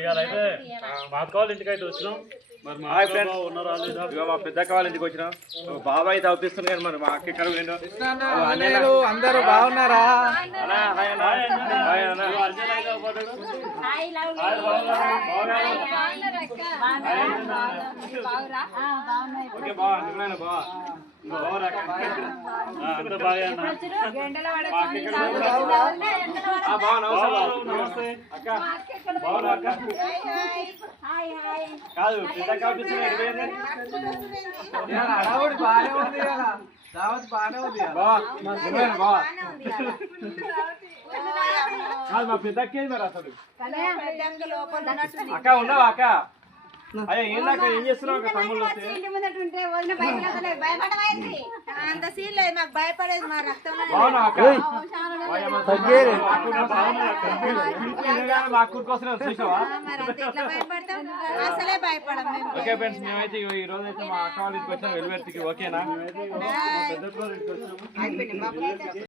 ఇవాళైతే మా అక్క వాళ్ళ ఇంటికి అయితే వచ్చినాం. మరి మా మా పెద్దక్క వాళ్ళ ఇంటికి వచ్చినాం. బాబాయ్ అయితే అవుపిస్తున్నాయి. మరి మా అక్క ఇక్కడ అందరూ బాగున్నారా? కాదు అడవుడు బాగానే ఉంది కదా, దావత్ బాగానే ఉంది మా పెద్దక్కేది మరి అసలు అక్క ఉన్నావా అక్క? అయ్యా ఏందాక ఏం చేస్తున్నావు అక్క? తమ్ముళ్ళు అంత సీన్ లేదు, మాకు భయపడేది మా రక్తం బాగున్నా అక్క? మా అక్క కోసం చూసావా? భయపడతాం, అసలే భయపడం. ఓకే ఫ్రెండ్స్, మేమైతే ఈ రోజు అయితే మా అక్క వాళ్ళ ఇంటికి వచ్చాం వెలువెత్తికి. ఓకేనా?